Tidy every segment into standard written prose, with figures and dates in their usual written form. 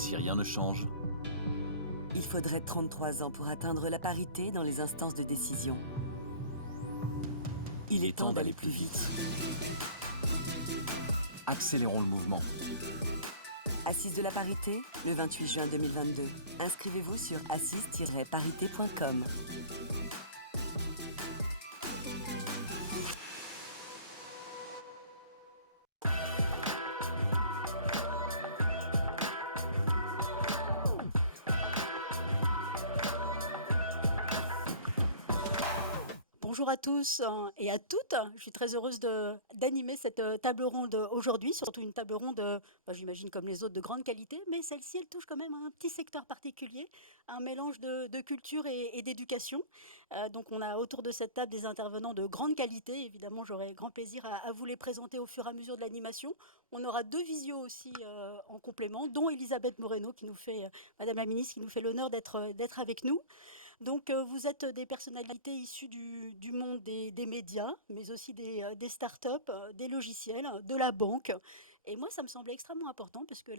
si rien ne change? Il faudrait 33 ans pour atteindre la parité dans les instances de décision. Il est temps d'aller plus vite. Accélérons le mouvement. Assise de la parité, le 28 juin 2022. Inscrivez-vous sur assise-parité.com. Bonjour à tous et à toutes. Je suis très heureuse d'animer cette table ronde aujourd'hui, surtout une table ronde, j'imagine comme les autres, de grande qualité, mais celle-ci, elle touche quand même à un petit secteur particulier, un mélange de culture et d'éducation. Donc on a autour de cette table des intervenants de grande qualité. Évidemment, j'aurai grand plaisir à vous les présenter au fur et à mesure de l'animation. On aura deux visios aussi en complément, dont Elisabeth Moreno, Madame la Ministre, qui nous fait l'honneur d'être avec nous. Donc, vous êtes des personnalités issues du monde des médias, mais aussi des startups, des logiciels, de la banque. Et moi, ça me semblait extrêmement important parce que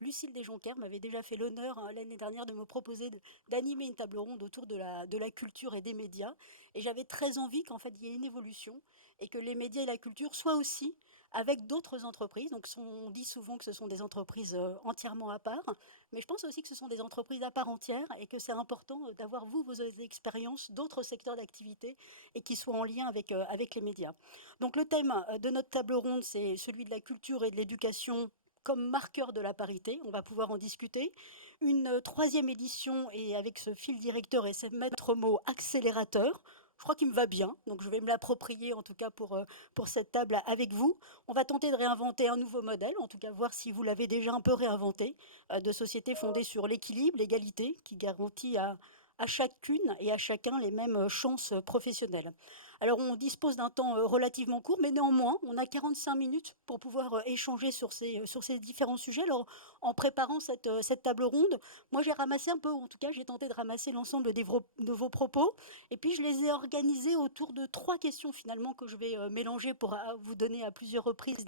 Lucille Desjonquers m'avait déjà fait l'honneur l'année dernière de me proposer d'animer une table ronde autour de la culture et des médias. Et j'avais très envie qu'en fait, il y ait une évolution et que les médias et la culture soient aussi avec d'autres entreprises. Donc, on dit souvent que ce sont des entreprises entièrement à part, mais je pense aussi que ce sont des entreprises à part entière et que c'est important d'avoir, vous, vos expériences d'autres secteurs d'activité et qui soient en lien avec les médias. Donc le thème de notre table ronde, c'est celui de la culture et de l'éducation comme marqueur de la parité. On va pouvoir en discuter. Une troisième édition et avec ce fil directeur et ce maître mot accélérateur. Je crois qu'il me va bien, donc je vais me l'approprier en tout cas pour cette table avec vous. On va tenter de réinventer un nouveau modèle, en tout cas voir si vous l'avez déjà un peu réinventé, de société fondée sur l'équilibre, l'égalité, qui garantit à chacune et à chacun les mêmes chances professionnelles. Alors on dispose d'un temps relativement court, mais néanmoins, on a 45 minutes pour pouvoir échanger sur ces différents sujets. Alors en préparant cette table ronde, moi j'ai ramassé un peu, ou en tout cas j'ai tenté de ramasser l'ensemble de vos propos, et puis je les ai organisés autour de trois questions finalement que je vais mélanger pour vous donner à plusieurs reprises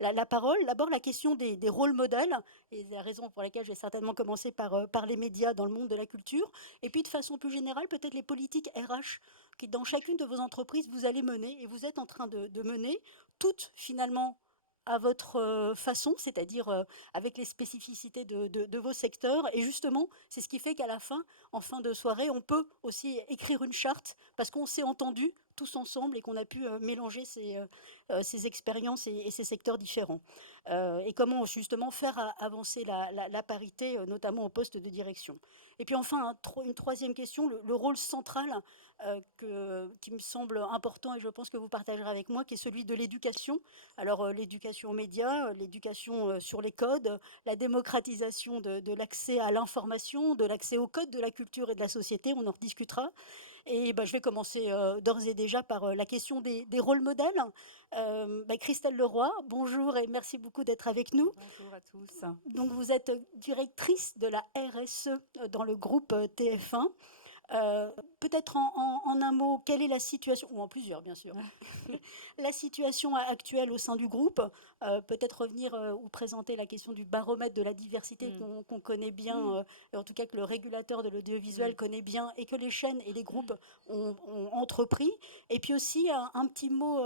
la parole. D'abord la question des rôles modèles, et c'est la raison pour laquelle je vais certainement commencer par les médias dans le monde de la culture. Et puis de façon plus générale, peut-être les politiques RH qui, dans chacune de vos entreprises, vous allez mener et vous êtes en train de mener, toutes finalement à votre façon, c'est-à-dire avec les spécificités de vos secteurs. Et justement, c'est ce qui fait qu'à la fin, en fin de soirée, on peut aussi écrire une charte parce qu'on s'est entendu tous ensemble et qu'on a pu mélanger ces expériences et ces secteurs différents. Et comment justement faire avancer la parité, notamment au poste de direction. Et puis enfin, une troisième question, le rôle central qui me semble important et je pense que vous partagerez avec moi, qui est celui de l'éducation. Alors l'éducation aux médias, l'éducation sur les codes, la démocratisation de l'accès à l'information, de l'accès aux codes de la culture et de la société, on en rediscutera. Et je vais commencer d'ores et déjà par la question des rôles modèles. Christelle Leroy, bonjour et merci beaucoup d'être avec nous. Bonjour à tous. Donc vous êtes directrice de la RSE dans le groupe TF1. Euh, Peut-être en un mot, quelle est la situation, ou en plusieurs bien sûr, la situation actuelle au sein du groupe, peut-être revenir ou présenter la question du baromètre de la diversité qu'on connaît bien, en tout cas que le régulateur de l'audiovisuel connaît bien et que les chaînes et les groupes ont entrepris. Et puis aussi un petit mot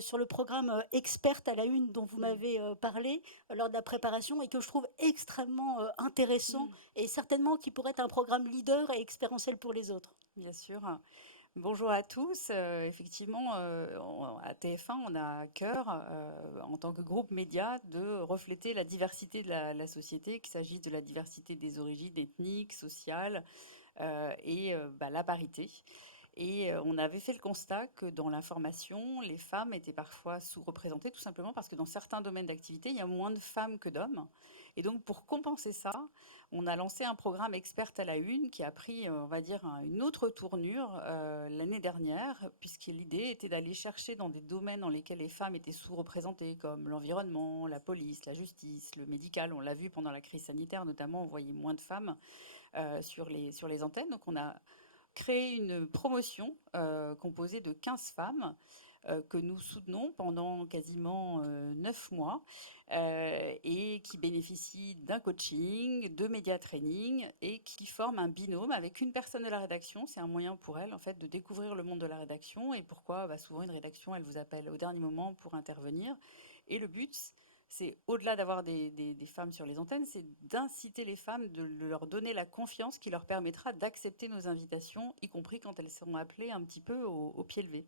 sur le programme Experte à la Une dont vous m'avez parlé lors de la préparation et que je trouve extrêmement intéressant et certainement qui pourrait être un programme leader et expérientiel pour les autres. Bien sûr. Bonjour à tous. Effectivement, à TF1, on a à cœur, en tant que groupe média, de refléter la diversité de la société, qu'il s'agisse de la diversité des origines ethniques, sociales et la parité. Et on avait fait le constat que dans l'information, les femmes étaient parfois sous-représentées, tout simplement parce que dans certains domaines d'activité, il y a moins de femmes que d'hommes. Et donc, pour compenser ça, on a lancé un programme Experte à la Une qui a pris, on va dire, une autre tournure l'année dernière, puisque l'idée était d'aller chercher dans des domaines dans lesquels les femmes étaient sous-représentées, comme l'environnement, la police, la justice, le médical. On l'a vu pendant la crise sanitaire, notamment, on voyait moins de femmes sur les antennes. Donc, on a créé une promotion composée de 15 femmes que nous soutenons pendant quasiment 9 mois et qui bénéficient d'un coaching, de média training et qui forment un binôme avec une personne de la rédaction. C'est un moyen pour elle en fait de découvrir le monde de la rédaction et pourquoi souvent une rédaction elle vous appelle au dernier moment pour intervenir. Et le but, c'est au-delà d'avoir des femmes sur les antennes, c'est d'inciter les femmes, de leur donner la confiance qui leur permettra d'accepter nos invitations, y compris quand elles seront appelées un petit peu au pied levé.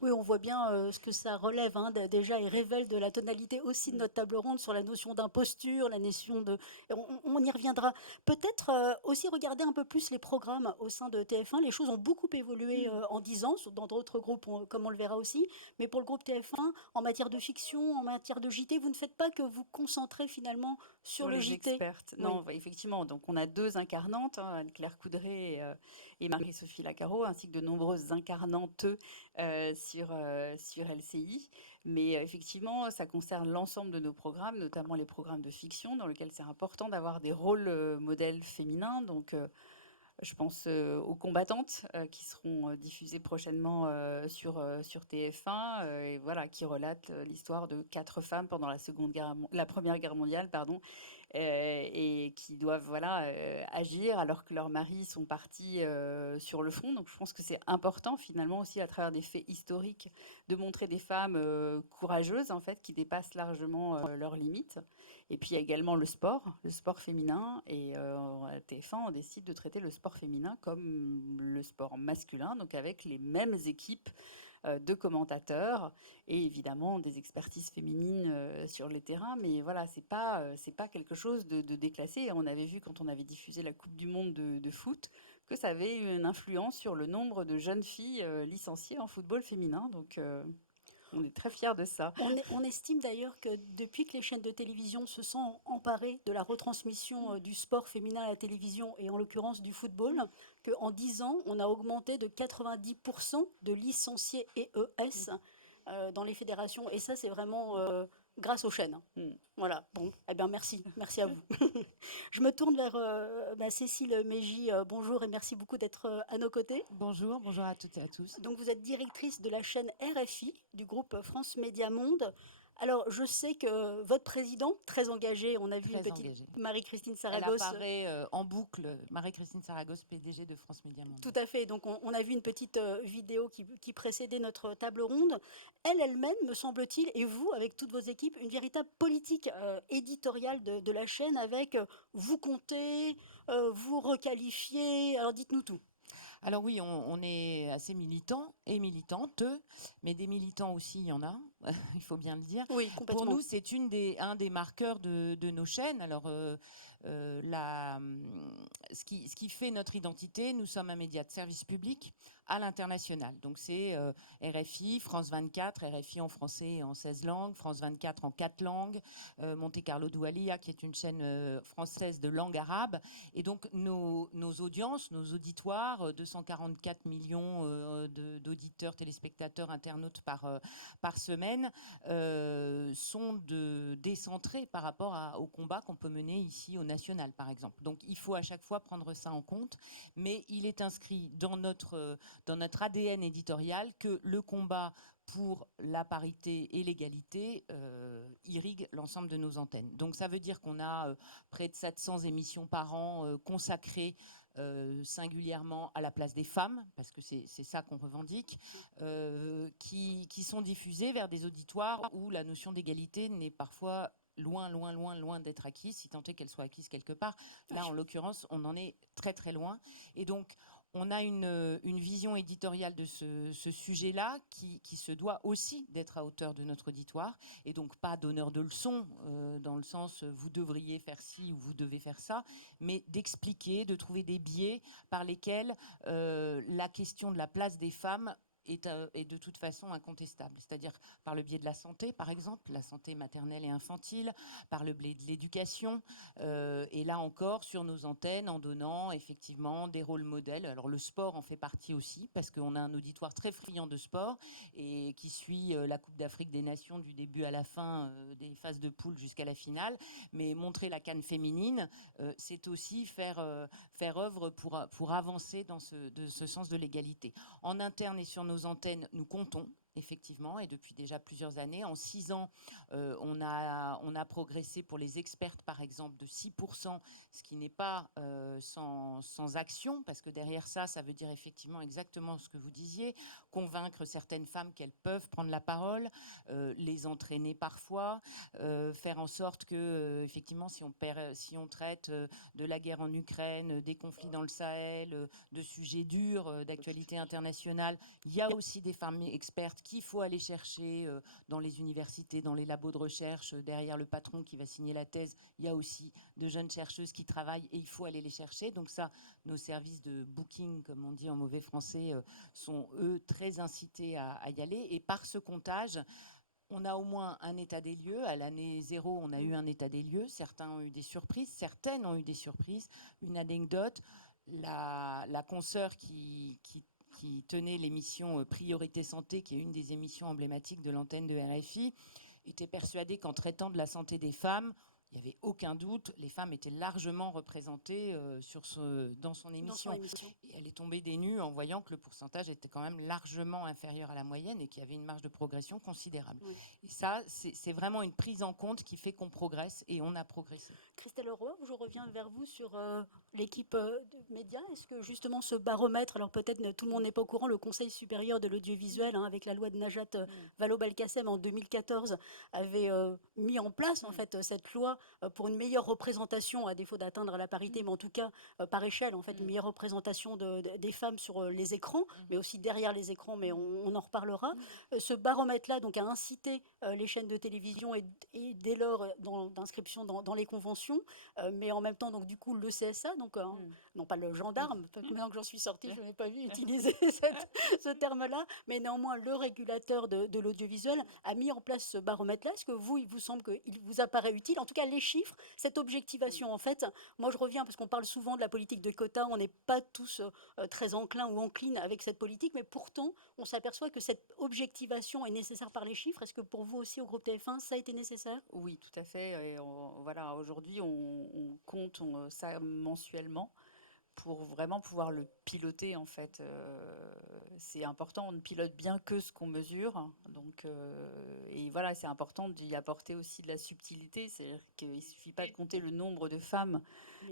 Oui, on voit bien ce que ça relève hein, déjà et révèle de la tonalité aussi de notre table ronde sur la notion d'imposture, la notion de... et on y reviendra. Peut-être aussi regarder un peu plus les programmes au sein de TF1. Les choses ont beaucoup évolué en 10 ans, dans d'autres groupes, comme on le verra aussi. Mais pour le groupe TF1, en matière de fiction, en matière de JT, vous ne faites pas que vous concentrez finalement sur Sur le les JT. expertes. Oui. Non, effectivement. Donc, on a 2 incarnantes, hein, Anne-Claire Coudray et Marie-Sophie Lacaro, ainsi que de nombreuses incarnantes sur LCI. Mais effectivement, ça concerne l'ensemble de nos programmes, notamment les programmes de fiction, dans lesquels c'est important d'avoir des rôles modèles féminins. Donc, je pense aux combattantes qui seront diffusées prochainement sur TF1 et voilà, qui relatent l'histoire de 4 femmes pendant la Première Guerre mondiale, pardon, et qui doivent voilà, agir alors que leurs maris sont partis sur le front. Donc je pense que c'est important finalement aussi à travers des faits historiques de montrer des femmes courageuses en fait qui dépassent largement leurs limites. Et puis il y a également le sport féminin. Et à TF1, on décide de traiter le sport féminin comme le sport masculin, donc avec les mêmes équipes de commentateurs et évidemment des expertises féminines sur les terrains. Mais voilà, c'est pas quelque chose de déclassé. Et on avait vu quand on avait diffusé la Coupe du Monde de foot que ça avait eu une influence sur le nombre de jeunes filles licenciées en football féminin. Donc on est très fiers de ça. On estime d'ailleurs que depuis que les chaînes de télévision se sont emparées de la retransmission du sport féminin à la télévision, et en l'occurrence du football, qu'en 10 ans, on a augmenté de 90% de licenciés EES dans les fédérations. Et ça, c'est vraiment grâce aux chaînes. Mm. Voilà, bon, eh bien merci, merci à vous. Je me tourne vers Cécile Mégy, bonjour et merci beaucoup d'être à nos côtés. Bonjour, bonjour à toutes et à tous. Donc vous êtes directrice de la chaîne RFI du groupe France Média Monde. Alors je sais que votre président, très engagé, on a vu une Très petite engagée. Marie-Christine Elle Saragosse. apparaît en boucle, Marie-Christine Saragosse, PDG de France Média Monde. Tout à fait, donc on a vu une petite vidéo qui précédait notre table ronde. Elle-même, me semble-t-il, et vous, avec toutes vos équipes, une véritable politique éditoriale de la chaîne avec vous comptez, vous requalifiez, alors dites-nous tout. Alors oui, on est assez militants et militantes, mais des militants aussi, il y en a, il faut bien le dire. Oui, complètement. Pour nous, c'est un des marqueurs de nos chaînes. Alors, ce qui fait notre identité, nous sommes un média de service public à l'international. Donc c'est RFI, France 24, RFI en français et en 16 langues, France 24 en 4 langues, Monte Carlo Doualiya qui est une chaîne française de langue arabe. Et donc nos audiences, nos auditoires, 244 millions d'auditeurs, téléspectateurs, internautes par semaine, sont décentrés par rapport au combat qu'on peut mener ici au national, par exemple. Donc il faut à chaque fois prendre ça en compte, mais il est inscrit dans notre ADN éditorial que le combat pour la parité et l'égalité irrigue l'ensemble de nos antennes. Donc ça veut dire qu'on a près de 700 émissions par an consacrées singulièrement à la place des femmes, parce que c'est ça qu'on revendique, qui sont diffusées vers des auditoires où la notion d'égalité n'est parfois loin d'être acquise, si tant est qu'elle soit acquise quelque part. Là, en l'occurrence, on en est très très loin. Et donc, on a une vision éditoriale de ce sujet-là qui se doit aussi d'être à hauteur de notre auditoire, et donc pas donneur de leçons dans le sens vous devriez faire ci ou vous devez faire ça, mais d'expliquer, de trouver des biais par lesquels la question de la place des femmes est de toute façon incontestable, c'est-à-dire par le biais de la santé, par exemple, la santé maternelle et infantile, par le biais de l'éducation, et là encore sur nos antennes en donnant effectivement des rôles modèles. Alors le sport en fait partie aussi, parce qu'on a un auditoire très friand de sport et qui suit la Coupe d'Afrique des Nations du début à la fin des phases de poule jusqu'à la finale, mais montrer la CAN féminine, c'est aussi faire œuvre pour avancer dans ce sens de l'égalité. En interne et sur nos antennes, nous comptons effectivement, et depuis déjà plusieurs années. En 6 ans, on a progressé pour les expertes, par exemple, de 6%, ce qui n'est pas sans action, parce que derrière ça, ça veut dire effectivement exactement ce que vous disiez, convaincre certaines femmes qu'elles peuvent prendre la parole, les entraîner parfois, faire en sorte que, effectivement, si on traite de la guerre en Ukraine, des conflits dans le Sahel, de sujets durs, d'actualité internationale, il y a aussi des femmes expertes qu'il faut aller chercher dans les universités, dans les labos de recherche, derrière le patron qui va signer la thèse. Il y a aussi de jeunes chercheuses qui travaillent et il faut aller les chercher. Donc ça, nos services de booking, comme on dit en mauvais français, sont eux très incités à y aller. Et par ce comptage, on a au moins un état des lieux. À l'année 0, on a eu un état des lieux. Certains ont eu des surprises, certaines ont eu des surprises. Une anecdote, la consoeur qui tenait l'émission Priorité Santé, qui est une des émissions emblématiques de l'antenne de RFI, était persuadée qu'en traitant de la santé des femmes, il n'y avait aucun doute, les femmes étaient largement représentées dans son émission. Et elle est tombée des nues en voyant que le pourcentage était quand même largement inférieur à la moyenne et qu'il y avait une marge de progression considérable. Oui. Et ça, c'est vraiment une prise en compte qui fait qu'on progresse et on a progressé. Christelle Leroy, je reviens vers vous sur l'équipe de médias. Est-ce que justement ce baromètre, alors peut-être tout le monde n'est pas au courant, le Conseil supérieur de l'audiovisuel, avec la loi de Najat Vallaud-Belkacem en 2014, avait mis en place en fait cette loi pour une meilleure représentation, à défaut d'atteindre la parité, mais en tout cas par échelle, en fait, une meilleure représentation des femmes sur les écrans, mais aussi derrière les écrans, mais on en reparlera. Ce baromètre-là donc a incité les chaînes de télévision et dès lors d'inscription dans les conventions, mais en même temps donc du coup le CSA, donc non pas le gendarme, maintenant que j'en suis sortie, je n'ai pas vu utiliser ce terme-là, mais néanmoins le régulateur de l'audiovisuel a mis en place ce baromètre-là. Est-ce que il vous semble qu'il vous apparaît utile, en tout cas les chiffres, cette objectivation en fait? Moi je reviens parce qu'on parle souvent de la politique de quotas, on n'est pas tous très enclins ou enclines avec cette politique, mais pourtant on s'aperçoit que cette objectivation est nécessaire par les chiffres. Est-ce que pour vous aussi au groupe TF1 ça a été nécessaire? Oui, tout à fait. Et voilà, aujourd'hui, on compte ça mensuellement pour vraiment pouvoir le piloter en fait. C'est important, on ne pilote bien que ce qu'on mesure. Donc, et voilà, c'est important d'y apporter aussi de la subtilité. C'est-à-dire qu'il ne suffit pas de compter le nombre de femmes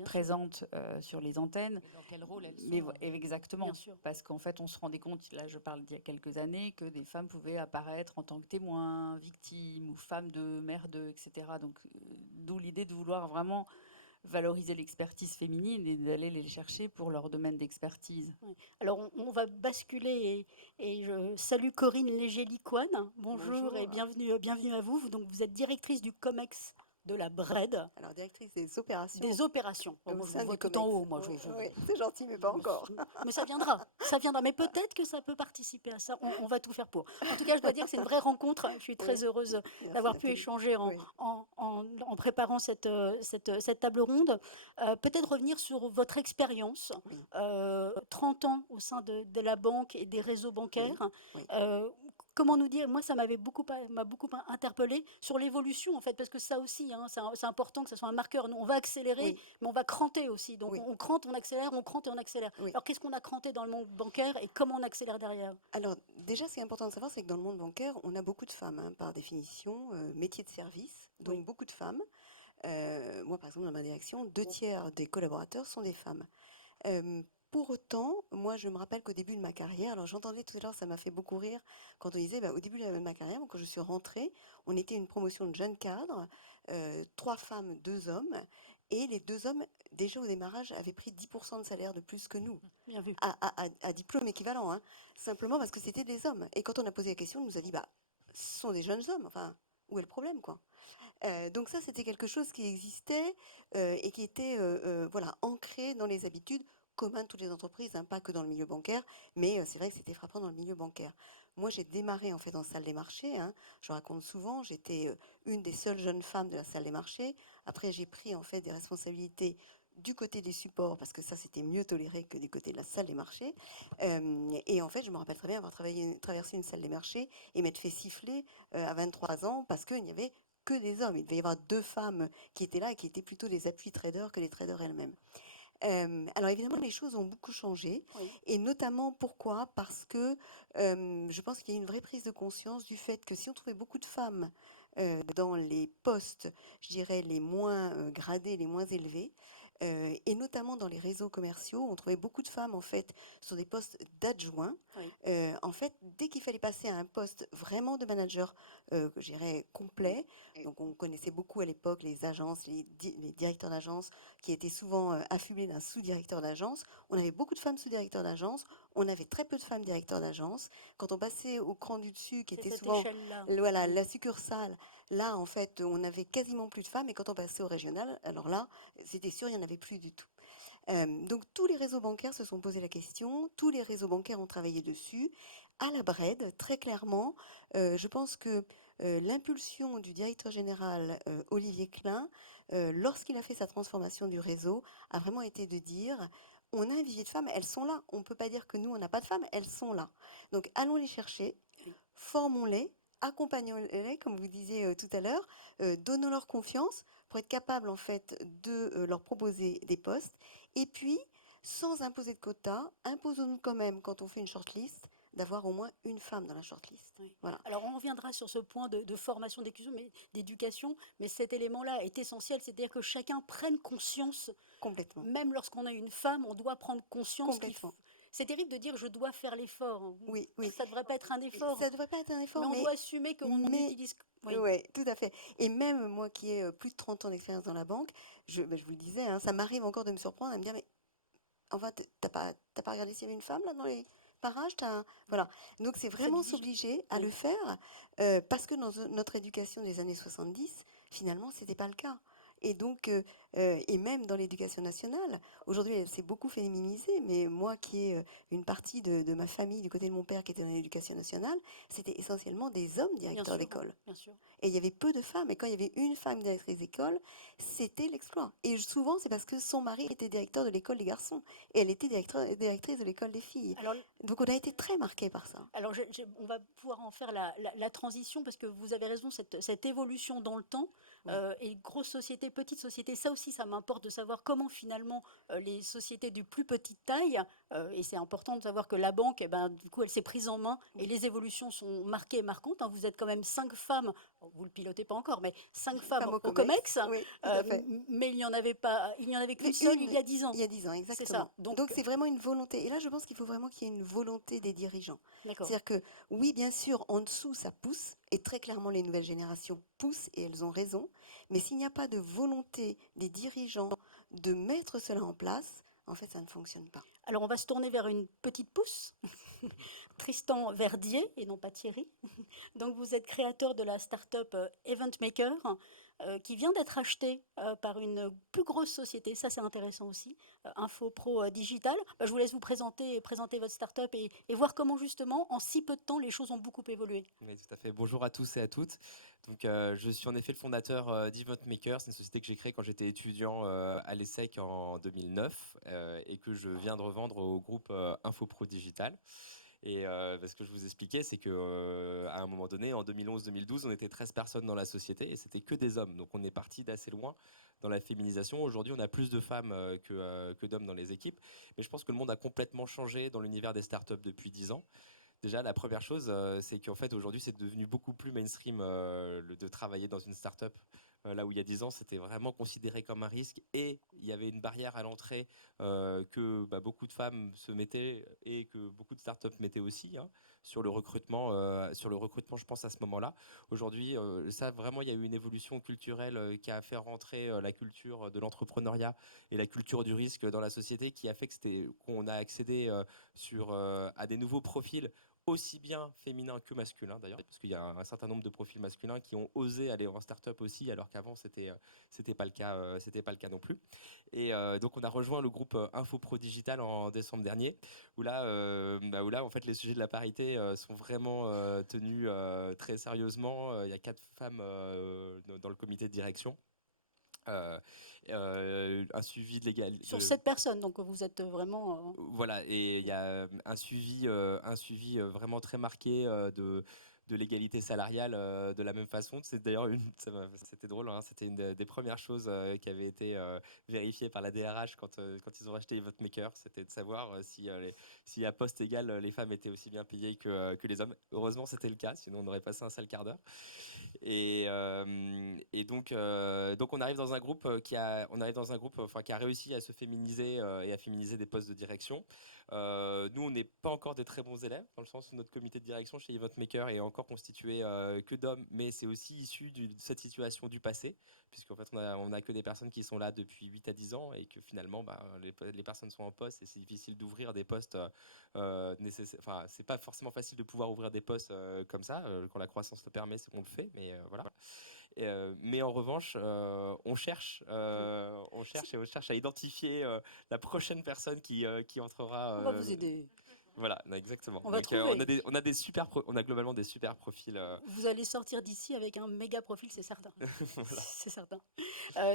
présentes sur les antennes. Et dans quel rôle elles sont, Mais exactement, Bien sûr. parce qu'en fait, on se rendait compte, là je parle d'il y a quelques années, que des femmes pouvaient apparaître en tant que témoins, victimes ou femmes de mères d'eux, etc. Donc, d'où l'idée de vouloir vraiment valoriser l'expertise féminine et d'aller les chercher pour leur domaine d'expertise. Oui. Alors, on va basculer et je salue Corinne Léger-Licoine. Bonjour et bienvenue à vous. Donc, vous êtes directrice du COMEX de la BRED. Alors, directrice des opérations. Des opérations. Au Moi, je sein vous vois du tout en COMEX. haut. Moi, Oui, c'est gentil, mais pas encore. Mais ça viendra. Ça viendra. Mais peut-être que ça peut participer à ça. On va tout faire pour. En tout cas, je dois dire que c'est une vraie rencontre. Je suis très heureuse d'avoir pu échanger en préparant cette table ronde. Peut-être revenir sur votre expérience. 30 ans au sein de la banque et des réseaux bancaires. Oui. Comment nous dire, moi ça m'a beaucoup interpellée sur l'évolution en fait, parce que ça aussi, c'est important que ça soit un marqueur. Nous, on va accélérer, mais on va cranter aussi. Donc on crante, on accélère, on crante et on accélère. Alors qu'est-ce qu'on a cranté dans le monde bancaire et comment on accélère derrière? Alors déjà, ce qui est important de savoir, c'est que dans le monde bancaire, on a beaucoup de femmes, par définition, métier de service, donc beaucoup de femmes. Moi, par exemple, dans ma direction, 2/3 des collaborateurs sont des femmes. Pour autant, moi, je me rappelle qu'au début de ma carrière, alors j'entendais tout à l'heure, ça m'a fait beaucoup rire, quand on disait, au début de ma carrière, quand je suis rentrée, on était une promotion de jeunes cadres, 3 femmes, 2 hommes, et les 2 hommes, déjà au démarrage, avaient pris 10% de salaire de plus que nous, Bien vu. à diplôme équivalent, simplement parce que c'était des hommes. Et quand on a posé la question, on nous a dit, ce sont des jeunes hommes, enfin, où est le problème, quoi? Donc ça, c'était quelque chose qui existait et qui était ancré dans les habitudes communes de toutes les entreprises, pas que dans le milieu bancaire, mais c'est vrai que c'était frappant dans le milieu bancaire. Moi, j'ai démarré en fait en salle des marchés. Je raconte souvent, j'étais une des seules jeunes femmes de la salle des marchés. Après, j'ai pris en fait des responsabilités du côté des supports, parce que ça, c'était mieux toléré que du côté de la salle des marchés. Et en fait, je me rappelle très bien avoir traversé une salle des marchés et m'être fait siffler à 23 ans parce qu'il n'y avait que des hommes. Il devait y avoir 2 femmes qui étaient là et qui étaient plutôt des appuis traders que les traders elles-mêmes. Alors évidemment, les choses ont beaucoup changé Oui. et notamment pourquoi? Parce que, je pense qu'il y a une vraie prise de conscience du fait que si on trouvait beaucoup de femmes, dans les postes, je dirais les moins, gradés, les moins élevés, et notamment dans les réseaux commerciaux, on trouvait beaucoup de femmes en fait sur des postes d'adjoints. Oui. En fait, dès qu'il fallait passer à un poste vraiment de manager, je dirais complet, donc on connaissait beaucoup à l'époque les agences, les directeurs d'agence qui étaient souvent affublés d'un sous-directeur d'agence. On avait beaucoup de femmes sous-directeurs d'agence, on avait très peu de femmes directeurs d'agence. Quand on passait au cran du dessus, qui C'est était cette souvent échelle-là. voilà, Oui. la succursale, là en fait on avait quasiment plus de femmes et quand on passait au régional, alors là c'était sûr, il n'y en avait plus du tout. Donc tous les réseaux bancaires se sont posé la question, tous les réseaux bancaires ont travaillé dessus. À la BRED, très clairement, je pense que l'impulsion du directeur général Olivier Klein, lorsqu'il a fait sa transformation du réseau, a vraiment été de dire, on a un vivier de femmes, elles sont là. On ne peut pas dire que nous, on n'a pas de femmes, elles sont là. Donc allons les chercher, Oui. formons-les, accompagnons-les, comme vous disiez tout à l'heure, donnons-leur confiance pour être capable en fait de leur proposer des postes. Et puis, sans imposer de quotas, imposons-nous quand même, quand on fait une shortlist, d'avoir au moins une femme dans la shortlist. Oui. Voilà, Alors on reviendra sur ce point de formation, d'éducation, mais cet élément-là est essentiel, c'est-à-dire que chacun prenne conscience, complètement, même lorsqu'on a une femme, on doit prendre conscience complètement. c'est terrible de dire je dois faire l'effort, hein. Oui, oui. Ça devrait pas être un effort, Ça ne devrait pas être un mais effort, on doit assumer qu'on mais utilise. Oui, ouais, tout à fait. Et même moi qui ai plus de 30 ans d'expérience dans la banque, je vous le disais, hein, ça m'arrive encore de me surprendre à me dire, mais enfin, t'as pas regardé s'il y avait une femme là dans les parages, voilà. Donc c'est ça vraiment exige. s'obliger à Oui. le faire parce que dans notre éducation des années 70, finalement, c'était pas le cas. Et donc, et même dans l'éducation nationale, aujourd'hui, elle s'est beaucoup féminisée, mais moi qui ai une partie de ma famille, du côté de mon père qui était dans l'éducation nationale, c'était essentiellement des hommes Bien directeurs sûr, d'école. bien sûr. Et il y avait peu de femmes. Et quand il y avait une femme directrice d'école, c'était l'exploit. Et souvent, c'est parce que son mari était directeur de l'école des garçons. Et elle était directrice de l'école des filles. Alors Donc on a été très marqués par ça. Alors, on va pouvoir en faire la transition parce que vous avez raison, cette évolution dans le temps Oui. et grosse société, petite société, ça aussi, ça m'importe de savoir comment finalement les sociétés de plus petite taille, et c'est important de savoir que la banque, eh ben, du coup, elle s'est prise en main et Oui. les évolutions sont marquées et marquantes, hein. Vous êtes quand même 5 femmes, vous le pilotez pas encore, mais 5 femmes Femme au au COMEX. COMEX, Oui, tout à fait. mais il n'y en avait pas, il n'y en avait qu'une Mais seule il y a 10 ans. il y a 10 ans, C'est ça. exactement. Donc, Donc c'est vraiment une volonté. Et là, je pense qu'il faut vraiment qu'il y ait une volonté des dirigeants. d'accord. C'est-à-dire que oui, bien sûr, en dessous, ça pousse. Et très clairement, les nouvelles générations poussent et elles ont raison. Mais s'il n'y a pas de volonté des dirigeants de mettre cela en place, en fait, ça ne fonctionne pas. Alors, on va se tourner vers une petite pousse. Tristan Verdier, et non pas Thierry. Donc, vous êtes créateur de la start-up Event Maker, qui vient d'être achetée par une plus grosse société. Ça, c'est intéressant aussi. InfoPro Digital. Bah, je vous laisse vous présenter votre start-up et voir comment, justement, en si peu de temps, les choses ont beaucoup évolué. Oui, tout à fait. Bonjour à tous et à toutes. Donc, je suis en effet le fondateur d'Event Maker. C'est une société que j'ai créée quand j'étais étudiant à l'ESSEC en 2009 et que je viens de revendre au groupe InfoPro Digital. Et ce que je vous expliquais, c'est que à un moment donné, en 2011-2012, on était 13 personnes dans la société et c'était que des hommes. Donc, on est parti d'assez loin dans la féminisation. Aujourd'hui, on a plus de femmes que d'hommes dans les équipes. Mais je pense que le monde a complètement changé dans l'univers des startups depuis 10 ans. Déjà, la première chose, c'est qu'en fait, aujourd'hui, c'est devenu beaucoup plus mainstream de travailler dans une start-up. Là où il y a 10 ans, c'était vraiment considéré comme un risque et il y avait une barrière à l'entrée que beaucoup de femmes se mettaient et que beaucoup de startups mettaient aussi hein, sur le recrutement. Je pense à ce moment-là. Aujourd'hui, ça vraiment, il y a eu une évolution culturelle qui a fait rentrer la culture de l'entrepreneuriat et la culture du risque dans la société, qui a fait qu'on a accédé à des nouveaux profils aussi bien féminins que masculins d'ailleurs, parce qu'il y a un certain nombre de profils masculins qui ont osé aller en start-up aussi, alors qu'avant c'était pas le cas, c'était pas le cas non plus. Et donc on a rejoint le groupe InfoPro Digital en décembre dernier, où là en fait les sujets de la parité sont vraiment tenus très sérieusement. Il y a 4 femmes dans le comité de direction. Un suivi de légal Sur 7 personnes, donc vous êtes vraiment... voilà, et il y a un suivi vraiment très marqué de l'égalité salariale de la même façon. C'est d'ailleurs c'était drôle, hein, c'était une des premières choses qui avait été vérifiée par la DRH quand ils ont racheté EventMaker, c'était de savoir si à poste égal les femmes étaient aussi bien payées que les hommes. Heureusement c'était le cas, sinon on aurait passé un sale quart d'heure. Et donc on arrive dans un groupe qui a réussi à se féminiser et à féminiser des postes de direction. Nous, on n'est pas encore des très bons élèves, dans le sens où notre comité de direction chez EventMaker est encore constitué que d'hommes, mais c'est aussi issu de cette situation du passé, puisqu'en fait, on a que des personnes qui sont là depuis 8 à 10 ans et que finalement, les personnes sont en poste et c'est difficile d'ouvrir des postes nécessaires. Enfin, c'est pas forcément facile de pouvoir ouvrir des postes comme ça. Quand la croissance le permet, c'est qu'on le fait, mais voilà. Mais en revanche, on cherche et on cherche à identifier la prochaine personne qui entrera. On va vous aider. Voilà, exactement. On va Donc, trouver. on a globalement des super profils. Vous allez sortir d'ici avec un méga profil, c'est certain. Voilà. C'est certain.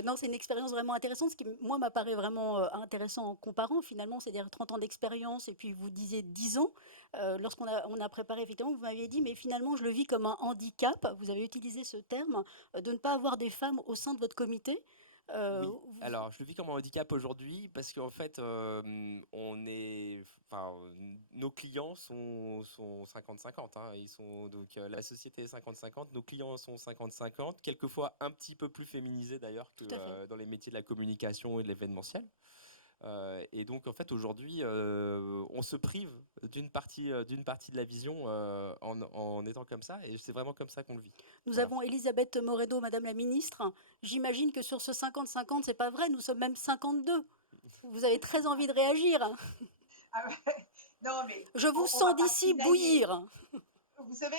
Non, c'est une expérience vraiment intéressante. Ce qui, moi, m'apparaît vraiment intéressant en comparant finalement, c'est-à-dire 30 ans d'expérience et puis vous disiez 10 ans. On a préparé, effectivement, vous m'aviez dit, mais finalement, je le vis comme un handicap. Vous avez utilisé ce terme de ne pas avoir des femmes au sein de votre comité. Oui, alors je le vis comme un handicap aujourd'hui parce qu'en fait, nos clients sont 50-50, hein, donc la société est 50-50, nos clients sont 50-50, quelquefois un petit peu plus féminisés d'ailleurs que Tout à fait. dans les métiers de la communication et de l'événementiel. Et donc en fait aujourd'hui, on se prive d'une partie de la vision en étant comme ça, et c'est vraiment comme ça qu'on le vit. Nous Voilà. avons Elisabeth Moreno, Madame la Ministre. J'imagine que sur ce 50-50, c'est pas vrai, nous sommes même 52. Vous avez très envie de réagir. Ah ouais, non, mais Je vous on sens va pas d'ici pinailler. bouillir. Vous savez,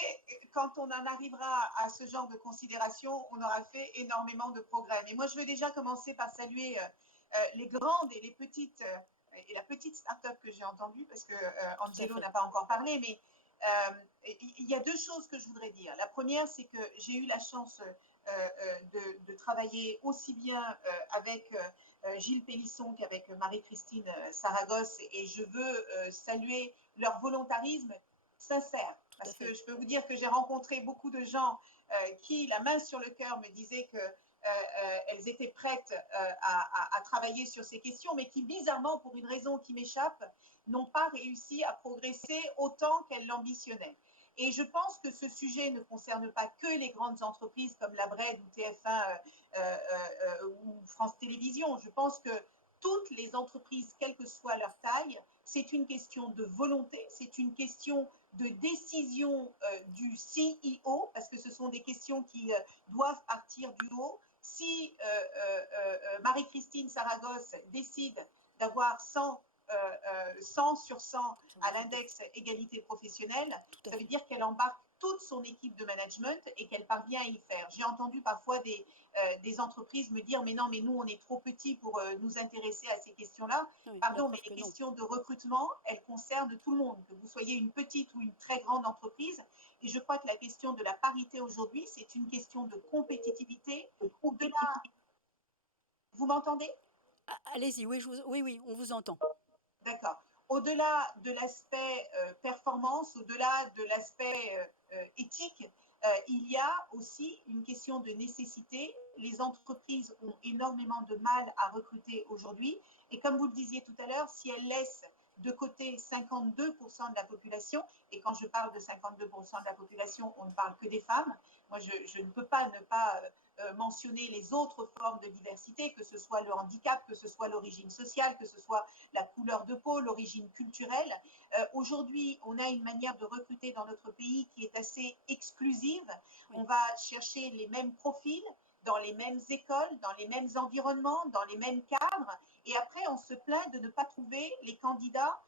quand on en arrivera à ce genre de considération, on aura fait énormément de progrès. Mais moi, je veux déjà commencer par saluer les grandes et les petites, et la petite start-up que j'ai entendue, parce que Angelo fait. n'a pas encore parlé, mais il y a deux choses que je voudrais dire. La première, c'est que j'ai eu la chance de travailler aussi bien avec Gilles Pélisson qu'avec Marie-Christine Saragosse, et je veux saluer leur volontarisme sincère, parce que je peux vous dire que j'ai rencontré beaucoup de gens qui, la main sur le cœur, me disaient que elles étaient prêtes à travailler sur ces questions, mais qui, bizarrement, pour une raison qui m'échappe, n'ont pas réussi à progresser autant qu'elles l'ambitionnaient. Et je pense que ce sujet ne concerne pas que les grandes entreprises comme la Bred ou TF1 ou France Télévisions. Je pense que toutes les entreprises, quelle que soit leur taille, c'est une question de volonté, c'est une question de décision du CEO, parce que ce sont des questions qui doivent partir du haut. Si Marie-Christine Saragosse décide d'avoir 100 sur 100 à l'index égalité professionnelle, ça veut dire qu'elle embarque toute son équipe de management et qu'elle parvient à y faire. J'ai entendu parfois des entreprises me dire mais non, mais nous on est trop petits pour nous intéresser à ces questions-là. Oui, pardon, mais les questions de recrutement, elles concernent tout le monde, que vous soyez une petite ou une très grande entreprise. Et je crois que la question de la parité aujourd'hui, c'est une question de compétitivité. Au-delà, vous m'entendez? Allez-y, oui, oui, on vous entend. D'accord. Au-delà de l'aspect performance, au-delà de l'aspect éthique, il y a aussi une question de nécessité. Les entreprises ont énormément de mal à recruter aujourd'hui. Et comme vous le disiez tout à l'heure, si elles laissent de côté 52% de la population, et quand je parle de 52% de la population, on ne parle que des femmes. Moi, je ne peux pas ne pas mentionner les autres formes de diversité, que ce soit le handicap, que ce soit l'origine sociale, que ce soit la couleur de peau, l'origine culturelle. Aujourd'hui, on a une manière de recruter dans notre pays qui est assez exclusive. On va chercher les mêmes profils dans les mêmes écoles, dans les mêmes environnements, dans les mêmes cadres. Et après, on se plaint de ne pas trouver les candidats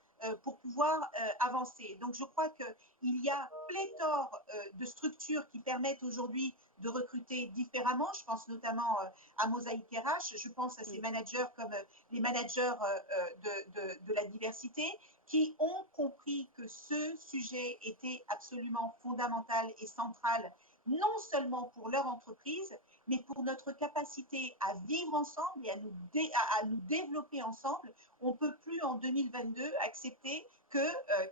pour pouvoir avancer. Donc, je crois qu'il y a pléthore de structures qui permettent aujourd'hui de recruter différemment. Je pense notamment à Mosaïque RH, je pense à ces managers comme les managers de la diversité qui ont compris que ce sujet était absolument fondamental et central, non seulement pour leur entreprise, mais pour notre capacité à vivre ensemble et à nous développer ensemble. On ne peut plus en 2022 accepter que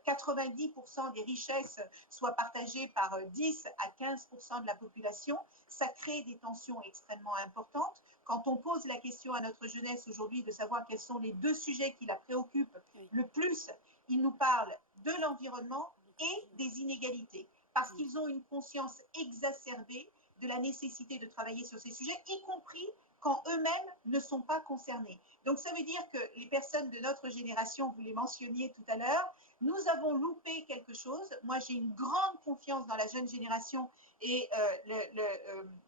90% des richesses soient partagées par 10 à 15% de la population. Ça crée des tensions extrêmement importantes. Quand on pose la question à notre jeunesse aujourd'hui de savoir quels sont les 2 sujets qui la préoccupent le plus, ils nous parlent de l'environnement et des inégalités, parce qu'ils ont une conscience exacerbée de la nécessité de travailler sur ces sujets, y compris quand eux-mêmes ne sont pas concernés. Donc ça veut dire que les personnes de notre génération, vous les mentionniez tout à l'heure, nous avons loupé quelque chose. Moi, j'ai une grande confiance dans la jeune génération et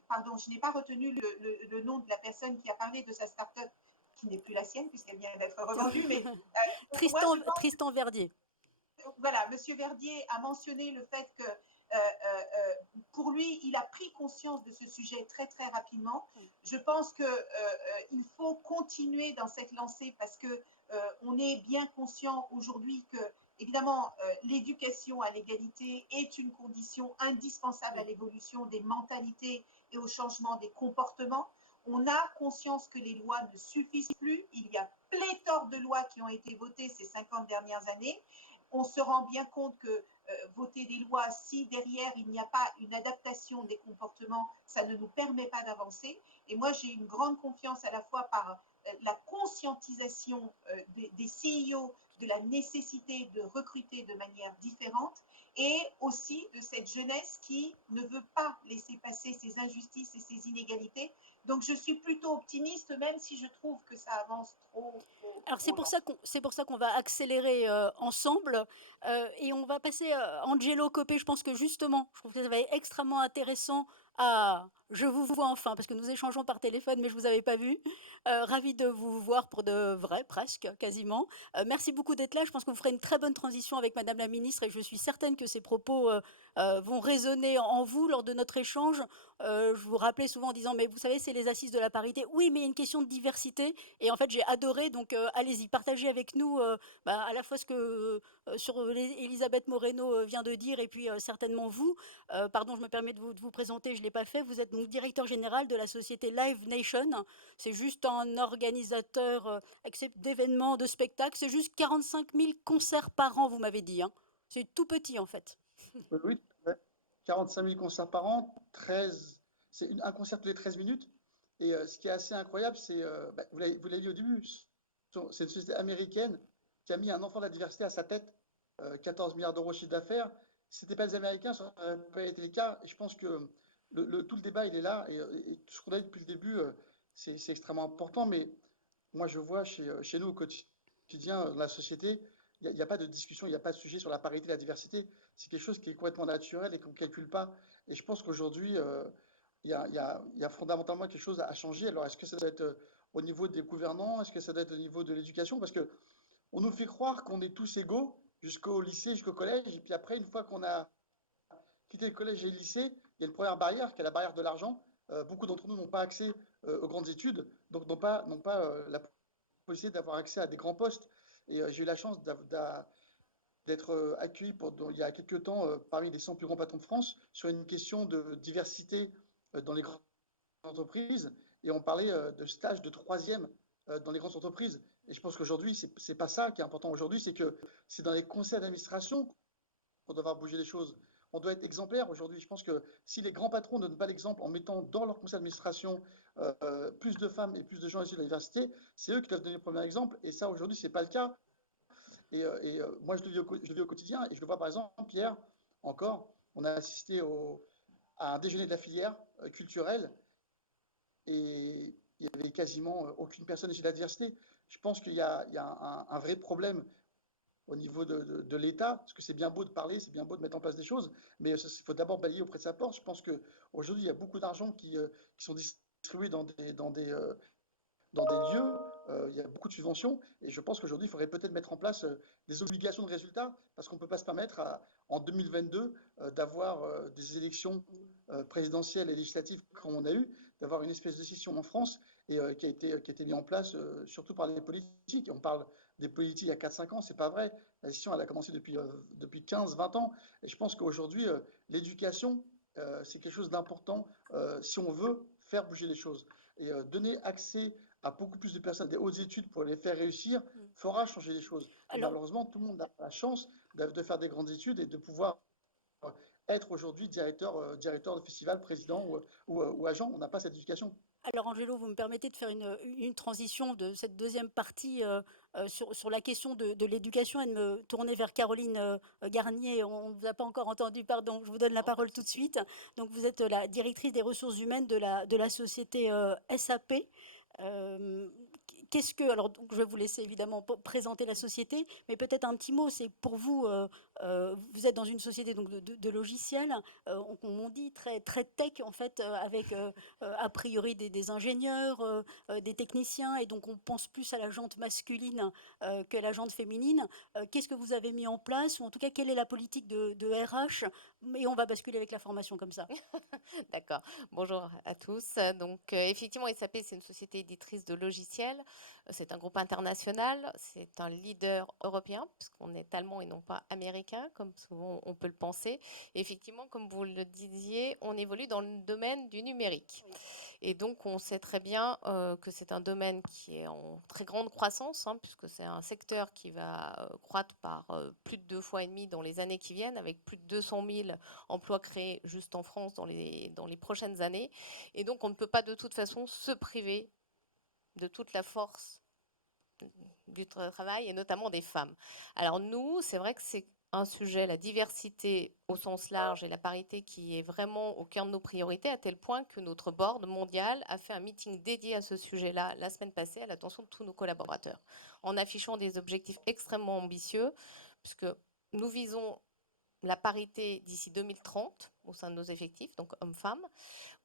pardon, je n'ai pas retenu le nom de la personne qui a parlé de sa start-up, qui n'est plus la sienne puisqu'elle vient d'être revendue, mais Tristan Verdier. Voilà, Monsieur Verdier a mentionné le fait que pour lui, il a pris conscience de ce sujet très très rapidement. Je pense qu'il faut continuer dans cette lancée parce que on est bien conscient aujourd'hui que évidemment l'éducation à l'égalité est une condition indispensable à l'évolution des mentalités et au changement des comportements. On a conscience que les lois ne suffisent plus. Il y a pléthore de lois qui ont été votées ces 50 dernières années. On se rend bien compte que voter des lois, si derrière il n'y a pas une adaptation des comportements, ça ne nous permet pas d'avancer. Et moi, j'ai une grande confiance à la fois par la conscientisation des CEO de la nécessité de recruter de manière différente et aussi de cette jeunesse qui ne veut pas laisser passer ces injustices et ces inégalités. Donc, je suis plutôt optimiste, même si je trouve que ça avance trop. Alors c'est pour ça qu'on va accélérer ensemble et on va passer Angelo Copé. Je pense que justement, je trouve que ça va être extrêmement intéressant. Je vous vois enfin parce que nous échangeons par téléphone, mais je vous avais pas vu. Ravi de vous voir pour de vrai, presque, quasiment. Merci beaucoup d'être là. Je pense que vous ferez une très bonne transition avec Madame la Ministre et je suis certaine que ces propos vont résonner en vous lors de notre échange. Je vous rappelais souvent en disant, mais vous savez, c'est les assises de la parité. Oui, mais il y a une question de diversité. Et en fait, j'ai adoré. Donc, allez-y, partagez avec nous à la fois ce que Elisabeth Moreno vient de dire et puis certainement vous. Pardon, je me permets de vous présenter, je ne l'ai pas fait. Vous êtes donc directeur général de la société Live Nation. C'est juste un organisateur d'événements, de spectacles. C'est juste 45 000 concerts par an, vous m'avez dit. Hein. C'est tout petit en fait. Oui, 45 000 concerts par an, c'est un concert tous les 13 minutes. Et ce qui est assez incroyable, c'est, vous l'avez dit au début, c'est une société américaine qui a mis un enfant de la diversité à sa tête, 14 milliards d'euros de chiffre d'affaires. Si ce n'était pas les Américains, ça n'aurait pas été le cas. Et je pense que tout le débat, il est là. Et tout ce qu'on a dit depuis le début, c'est extrêmement important. Mais moi, je vois chez nous au quotidien, dans la société, il n'y a pas de discussion, il n'y a pas de sujet sur la parité et la diversité. C'est quelque chose qui est complètement naturel et qu'on ne calcule pas. Et je pense qu'aujourd'hui, il y a fondamentalement quelque chose à changer. Alors, est-ce que ça doit être au niveau des gouvernants? Est-ce que ça doit être au niveau de l'éducation? Parce qu'on nous fait croire qu'on est tous égaux jusqu'au lycée, jusqu'au collège. Et puis après, une fois qu'on a quitté le collège et le lycée, il y a une première barrière, qui est la barrière de l'argent. Beaucoup d'entre nous n'ont pas accès aux grandes études, donc n'ont pas la possibilité d'avoir accès à des grands postes. Et j'ai eu la chance d'être accueilli il y a quelques temps parmi les 100 plus grands patrons de France sur une question de diversité dans les grandes entreprises. Et on parlait de stage de 3e dans les grandes entreprises. Et je pense qu'aujourd'hui, c'est pas ça qui est important aujourd'hui, c'est que c'est dans les conseils d'administration qu'on doit voir bouger les choses. On doit être exemplaire aujourd'hui. Je pense que si les grands patrons ne donnent pas l'exemple en mettant dans leur conseil d'administration plus de femmes et plus de gens issus de la diversité, c'est eux qui doivent donner le premier exemple. Et ça, aujourd'hui, ce n'est pas le cas. Et moi, je le vis au quotidien. Et je le vois, par exemple, Pierre, encore, on a assisté à un déjeuner de la filière culturelle et il n'y avait quasiment aucune personne issue de la diversité. Je pense qu'il y a un vrai problème au niveau de l'État, parce que c'est bien beau de parler, c'est bien beau de mettre en place des choses, mais il faut d'abord balayer auprès de sa porte. Je pense qu'aujourd'hui, il y a beaucoup d'argent qui sont distribués dans des lieux, il y a beaucoup de subventions, et je pense qu'aujourd'hui, il faudrait peut-être mettre en place des obligations de résultats, parce qu'on ne peut pas se permettre en 2022 d'avoir des élections présidentielles et législatives comme on a eu, d'avoir une espèce de décision en France et qui a été mise en place surtout par les politiques. On parle des politiques il y a 4-5 ans, c'est pas vrai. La décision, elle a commencé depuis 15-20 ans. Et je pense qu'aujourd'hui, l'éducation, c'est quelque chose d'important si on veut faire bouger les choses. Et donner accès à beaucoup plus de personnes à des hautes études pour les faire réussir fera changer les choses. Et Alors, malheureusement, tout le monde a la chance de faire des grandes études et de pouvoir être aujourd'hui directeur de festival, président ou agent. On n'a pas cette éducation. Alors Angelo, vous me permettez de faire une transition de cette deuxième partie sur la question de l'éducation et de me tourner vers Caroline Garnier. On ne vous a pas encore entendu, pardon, je vous donne la parole tout de suite. Donc vous êtes la directrice des ressources humaines de la société SAP. Euh, Qu'est-ce que, alors donc, je vais vous laisser évidemment présenter la société, mais peut-être un petit mot, c'est pour vous, vous êtes dans une société donc de logiciels, comme on dit, très tech en fait, avec a priori des ingénieurs, des techniciens, et donc on pense plus à la jante masculine que la jante féminine. Qu'est-ce que vous avez mis en place, ou en tout cas quelle est la politique de RH? Et on va basculer avec la formation comme ça. D'accord. Bonjour à tous. Donc, effectivement, SAP, c'est une société éditrice de logiciels. C'est un groupe international. C'est un leader européen, puisqu'on est allemand et non pas américain, comme souvent on peut le penser. Et effectivement, comme vous le disiez, on évolue dans le domaine du numérique. Et donc, on sait très bien que c'est un domaine qui est en très grande croissance, hein, puisque c'est un secteur qui va croître par plus de 2 fois et demi dans les années qui viennent, avec plus de 200 000 emplois créés juste en France dans les prochaines années. Et donc, on ne peut pas de toute façon se priver de toute la force du travail, et notamment des femmes. Alors nous, c'est vrai que c'est un sujet, la diversité au sens large et la parité, qui est vraiment au cœur de nos priorités, à tel point que notre board mondial a fait un meeting dédié à ce sujet-là la semaine passée, à l'attention de tous nos collaborateurs, en affichant des objectifs extrêmement ambitieux, puisque nous visons la parité d'ici 2030 au sein de nos effectifs, donc hommes-femmes.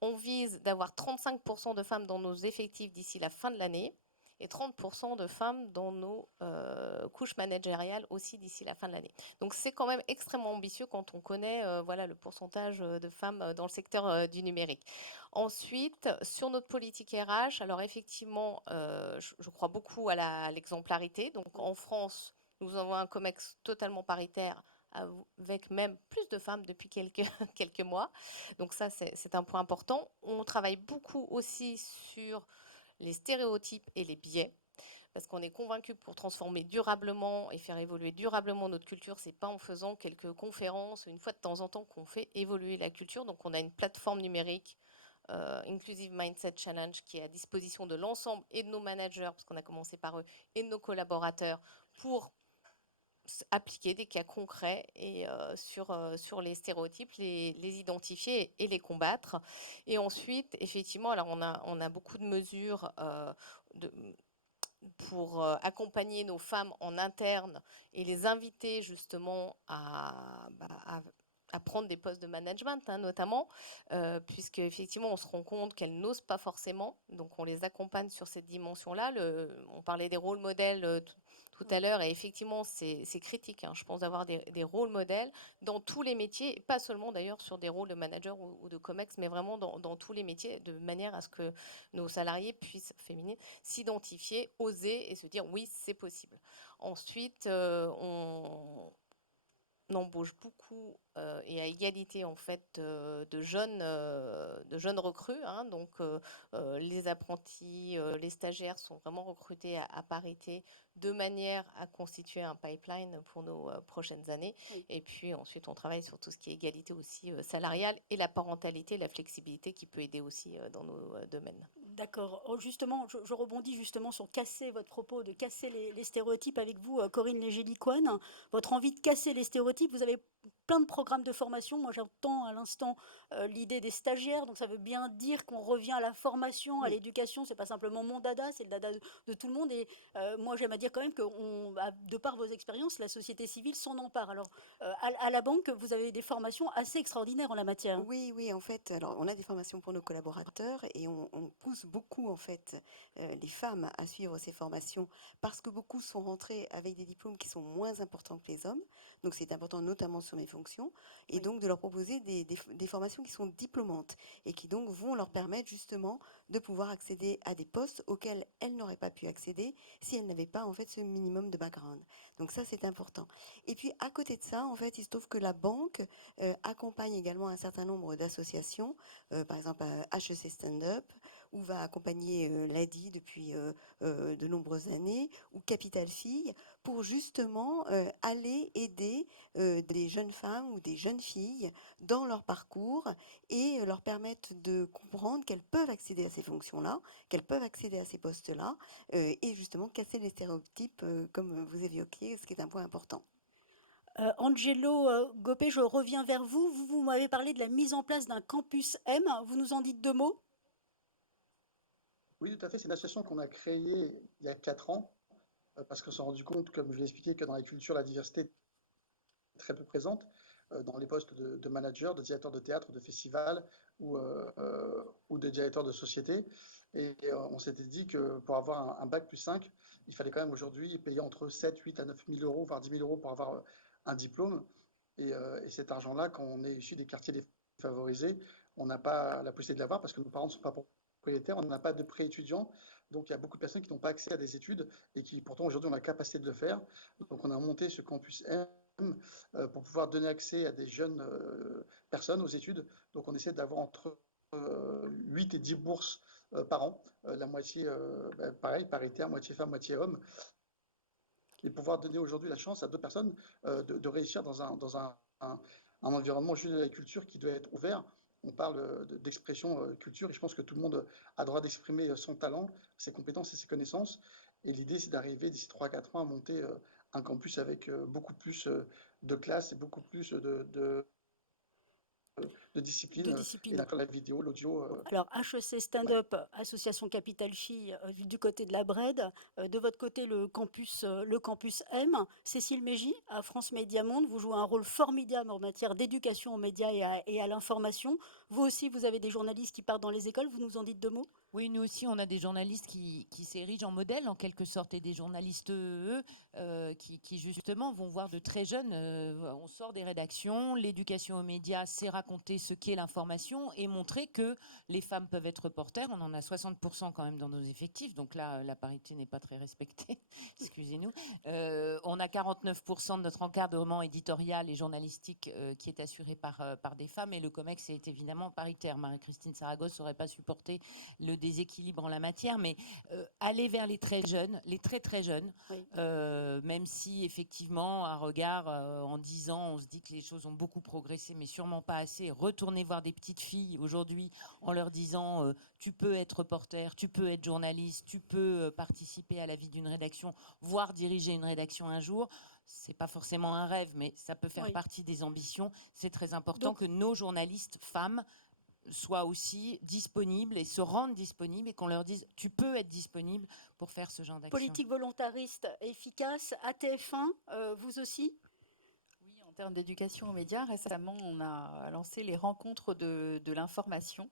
On vise d'avoir 35% de femmes dans nos effectifs d'ici la fin de l'année, et 30% de femmes dans nos couches managériales aussi d'ici la fin de l'année. Donc c'est quand même extrêmement ambitieux quand on connaît voilà, le pourcentage de femmes dans le secteur du numérique. Ensuite, sur notre politique RH, alors effectivement, je crois beaucoup à l'exemplarité. Donc en France, nous avons un COMEX totalement paritaire, avec même plus de femmes depuis quelques mois. Donc ça, c'est un point important. On travaille beaucoup aussi sur les stéréotypes et les biais, parce qu'on est convaincu que pour transformer durablement et faire évoluer durablement notre culture, c'est pas en faisant quelques conférences une fois de temps en temps qu'on fait évoluer la culture. Donc on a une plateforme numérique, Inclusive Mindset Challenge, qui est à disposition de l'ensemble et de nos managers, parce qu'on a commencé par eux, et de nos collaborateurs, pour appliquer des cas concrets et sur les stéréotypes, les identifier et les combattre. Et ensuite, effectivement, alors on a beaucoup de mesures pour accompagner nos femmes en interne et les inviter justement à prendre des postes de management, hein, notamment, puisque effectivement on se rend compte qu'elles n'osent pas forcément, donc on les accompagne sur cette dimension-là. On parlait des rôles modèles tout à l'heure, et effectivement c'est critique, hein, je pense, d'avoir des rôles modèles dans tous les métiers, et pas seulement d'ailleurs sur des rôles de manager ou de COMEX, mais vraiment dans tous les métiers, de manière à ce que nos salariés puissent, féminines, s'identifier, oser et se dire oui, c'est possible. Ensuite, on embauche beaucoup et à égalité en fait de jeunes recrues, hein, donc les apprentis, les stagiaires sont vraiment recrutés à parité, de manière à constituer un pipeline pour nos prochaines années. Oui. Et puis ensuite on travaille sur tout ce qui est égalité aussi salariale, et la parentalité, la flexibilité, qui peut aider aussi dans nos domaines. D'accord. Oh, justement, je rebondis justement sur casser votre propos, de casser les stéréotypes avec vous, Corinne Légélicoine. Votre envie de casser les stéréotypes, vous avez plein de programmes de formation. Moi, j'entends à l'instant l'idée des stagiaires, donc ça veut bien dire qu'on revient à la formation, à l'éducation. C'est pas simplement mon dada, c'est le dada de tout le monde. Et moi, j'aime à dire quand même que, de par vos expériences, la société civile s'en empare. Alors, à la banque, vous avez des formations assez extraordinaires en la matière. Oui, en fait, alors on a des formations pour nos collaborateurs, et on pousse beaucoup en fait les femmes à suivre ces formations, parce que beaucoup sont rentrées avec des diplômes qui sont moins importants que les hommes. Donc c'est important, notamment sur mes fonctions et donc de leur proposer des formations qui sont diplômantes et qui donc vont leur permettre justement de pouvoir accéder à des postes auxquels elles n'auraient pas pu accéder si elles n'avaient pas en fait ce minimum de background. Donc ça, c'est important. Et puis à côté de ça, en fait, il se trouve que la banque accompagne également un certain nombre d'associations, par exemple HEC Stand Up, ou va accompagner l'ADI depuis de nombreuses années, ou Capital Filles, pour justement aller aider des jeunes femmes ou des jeunes filles dans leur parcours et leur permettre de comprendre qu'elles peuvent accéder à ces fonctions-là, qu'elles peuvent accéder à ces postes-là, et justement casser les stéréotypes, comme vous évoquiez, ce qui est un point important. Angelo Gopé, je reviens vers vous. Vous m'avez parlé de la mise en place d'un campus M. Vous nous en dites 2 mots? Oui, tout à fait. C'est une association qu'on a créée il y a 4 ans, parce qu'on s'est rendu compte, comme je l'ai expliqué, que dans la culture, la diversité est très peu présente dans les postes de manager, de directeur de théâtre, de festival ou de directeur de société. Et on s'était dit que pour avoir un bac plus 5, il fallait quand même aujourd'hui payer entre 7, 8 à 9 000 euros, voire 10 000 euros pour avoir un diplôme. Et cet argent-là, quand on est issu des quartiers défavorisés, on n'a pas la possibilité de l'avoir parce que nos parents ne sont pas propriétaires, on n'a pas de prêt étudiant. Donc il y a beaucoup de personnes qui n'ont pas accès à des études et qui pourtant aujourd'hui ont la capacité de le faire. Donc on a monté ce campus M pour pouvoir donner accès à des jeunes personnes aux études. Donc on essaie d'avoir entre 8 et 10 bourses par an, la moitié, pareil, paritaire, moitié femme, moitié homme, et pouvoir donner aujourd'hui la chance à d'autres personnes de réussir dans un environnement juste de la culture qui doit être ouvert. On parle d'expression culture et je pense que tout le monde a droit d'exprimer son talent, ses compétences et ses connaissances. Et l'idée, c'est d'arriver d'ici 3-4 ans à monter un campus avec beaucoup plus de classes et beaucoup plus de disciplines, et d'inclure la vidéo, l'audio. Alors, HEC Stand Ouais. Up, association Capital Filles, du côté de la Bred, de votre côté, le campus M. Cécile Mégy, à France Média Monde, vous jouez un rôle formidable en matière d'éducation aux médias et à l'information. Vous aussi, vous avez des journalistes qui partent dans les écoles, vous nous en dites 2 mots? Oui, nous aussi, on a des journalistes qui s'érigent en modèle, en quelque sorte, et des journalistes, eux, qui justement vont voir de très jeunes. On sort des rédactions, l'éducation aux médias, c'est raconter ce qu'est l'information et montrer que les femmes peuvent être reporters. On en a 60% quand même dans nos effectifs, donc là, la parité n'est pas très respectée, excusez-nous. On a 49% de notre encadrement éditorial et journalistique qui est assuré par des femmes, et le COMEX est évidemment paritaire. Marie-Christine Saragosse n'aurait pas supporté le déséquilibre en la matière, mais aller vers les très jeunes, les très très jeunes, Oui. même si effectivement à regard en 10 ans on se dit que les choses ont beaucoup progressé, mais sûrement pas assez. Retourner voir des petites filles aujourd'hui en leur disant tu peux être reporter, tu peux être journaliste, tu peux participer à la vie d'une rédaction, voire diriger une rédaction un jour. C'est pas forcément un rêve, mais ça peut faire Oui. partie des ambitions. C'est très important Donc- que nos journalistes femmes soient aussi disponibles et se rendent disponibles et qu'on leur dise tu peux être disponible pour faire ce genre d'action. Politique volontariste efficace, ATF1, vous aussi? Oui, en termes d'éducation aux médias, récemment, on a lancé les rencontres de l'information.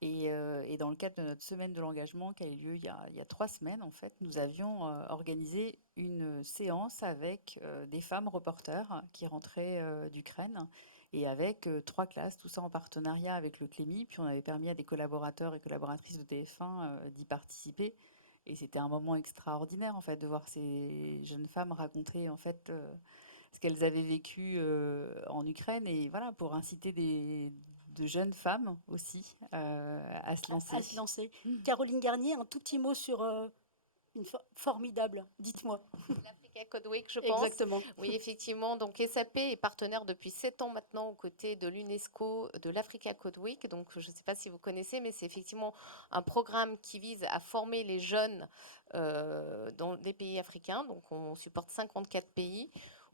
Et dans le cadre de notre semaine de l'engagement qui a eu lieu il y a 3 semaines, en fait, nous avions organisé une séance avec des femmes reporters qui rentraient d'Ukraine et avec 3 classes, tout ça en partenariat avec le Clémy. Puis on avait permis à des collaborateurs et collaboratrices de TF1 d'y participer. Et c'était un moment extraordinaire, en fait, de voir ces jeunes femmes raconter, en fait, ce qu'elles avaient vécu en Ukraine, et voilà, pour inciter de jeunes femmes aussi à se lancer. À se lancer. Caroline Garnier, un tout petit mot sur une formidable, dites-moi. L'Africa Code Week, je pense. Exactement. Oui, effectivement. Donc, SAP est partenaire depuis 7 ans maintenant aux côtés de l'UNESCO de l'Africa Code Week. Donc, je ne sais pas si vous connaissez, mais c'est effectivement un programme qui vise à former les jeunes dans des pays africains. Donc, on supporte 54 pays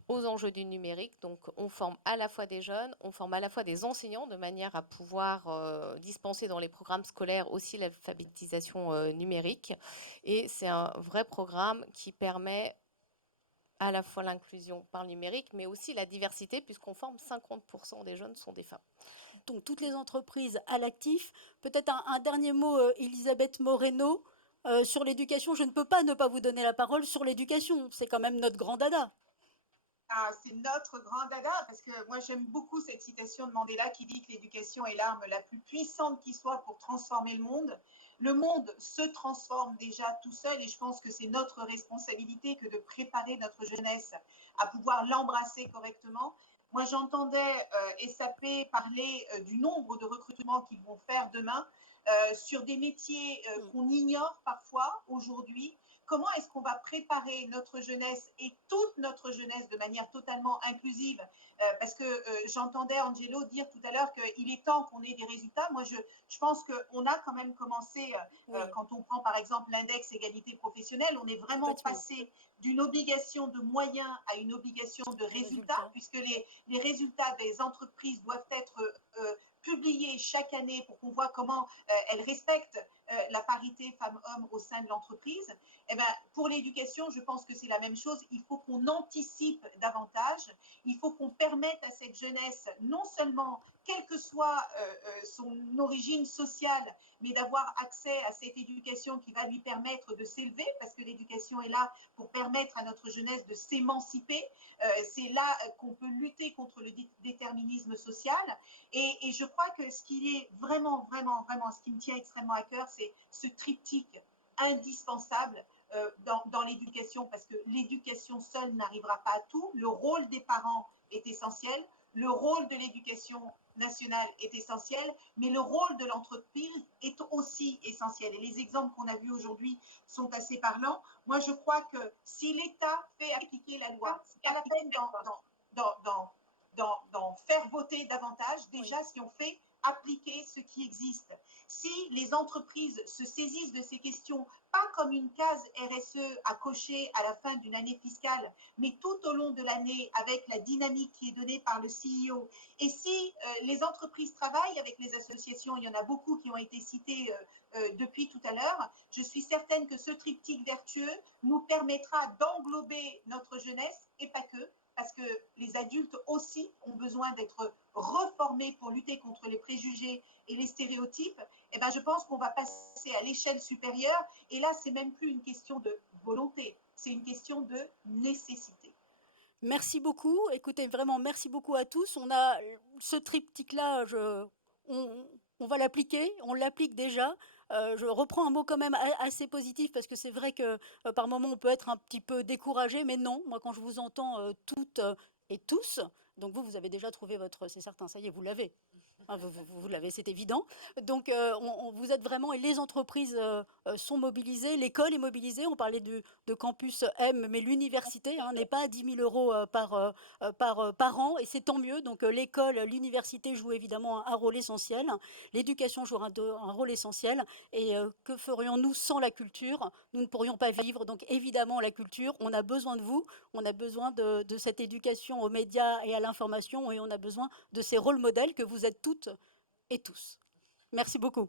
aux enjeux du numérique. Donc, on forme à la fois des jeunes, on forme à la fois des enseignants de manière à pouvoir dispenser dans les programmes scolaires aussi l'alphabétisation numérique. Et c'est un vrai programme qui permet à la fois l'inclusion par le numérique, mais aussi la diversité, puisqu'on forme 50% des jeunes sont des femmes. Donc, toutes les entreprises à l'actif. Peut-être un dernier mot, Elisabeth Moreno, sur l'éducation. Je ne peux pas ne pas vous donner la parole sur l'éducation. C'est quand même notre grand dada. Ah, c'est notre grand dada, parce que moi j'aime beaucoup cette citation de Mandela qui dit que l'éducation est l'arme la plus puissante qui soit pour transformer le monde. Le monde se transforme déjà tout seul et je pense que c'est notre responsabilité que de préparer notre jeunesse à pouvoir l'embrasser correctement. Moi j'entendais SAP parler du nombre de recrutements qu'ils vont faire demain sur des métiers qu'on ignore parfois aujourd'hui. Comment est-ce qu'on va préparer notre jeunesse et toute notre jeunesse de manière totalement inclusive parce que j'entendais Angelo dire tout à l'heure qu'il est temps qu'on ait des résultats. Moi, je pense qu'on a quand même commencé, quand on prend par exemple l'index égalité professionnelle, on est vraiment passé d'une obligation de moyens à une obligation de résultats, puisque les résultats des entreprises doivent être publiés chaque année pour qu'on voit comment elles respectent la parité femmes-hommes au sein de l'entreprise. Eh ben, pour l'éducation, je pense que c'est la même chose. Il faut qu'on anticipe davantage. Il faut qu'on permette à cette jeunesse, non seulement, quelle que soit son origine sociale, mais d'avoir accès à cette éducation qui va lui permettre de s'élever, parce que l'éducation est là pour permettre à notre jeunesse de s'émanciper. C'est là qu'on peut lutter contre le déterminisme social. Et je crois que ce qui est vraiment, ce qui me tient extrêmement à cœur, c'est ce triptyque indispensable dans l'éducation, parce que l'éducation seule n'arrivera pas à tout. Le rôle des parents est essentiel, le rôle de l'éducation nationale est essentiel, mais le rôle de l'entreprise est aussi essentiel. Et les exemples qu'on a vus aujourd'hui sont assez parlants. Moi, je crois que si l'État fait appliquer la loi, c'est pas la peine d'en faire voter davantage. Déjà, si on fait appliquer ce qui existe. Si les entreprises se saisissent de ces questions, pas comme une case RSE à cocher à la fin d'une année fiscale, mais tout au long de l'année avec la dynamique qui est donnée par le CEO. Et si les entreprises travaillent avec les associations, il y en a beaucoup qui ont été citées depuis tout à l'heure, je suis certaine que ce triptyque vertueux nous permettra d'englober notre jeunesse et pas que, parce que les adultes aussi ont besoin d'être reformés pour lutter contre les préjugés et les stéréotypes. Eh ben, je pense qu'on va passer à l'échelle supérieure. Et là, c'est même plus une question de volonté, c'est une question de nécessité. Merci beaucoup. Écoutez, vraiment, merci beaucoup à tous. On a ce triptyque-là, on va l'appliquer, on l'applique déjà. Je reprends un mot quand même assez positif parce que c'est vrai que par moments on peut être un petit peu découragé, mais non, moi quand je vous entends toutes et tous, donc vous avez déjà trouvé votre, c'est certain, ça y est, vous l'avez. Hein, vous l'avez, c'est évident. Donc, vous êtes vraiment, et les entreprises sont mobilisées, l'école est mobilisée. On parlait de campus M, mais l'université n'est pas à 10 000 euros par an, et c'est tant mieux. Donc, l'école, l'université jouent évidemment un rôle essentiel. L'éducation joue un rôle essentiel. Et que ferions-nous sans la culture? Nous ne pourrions pas vivre. Donc, évidemment, la culture, on a besoin de vous, on a besoin de cette éducation aux médias et à l'information, et on a besoin de ces rôles modèles que vous êtes toutes et tous. Merci beaucoup.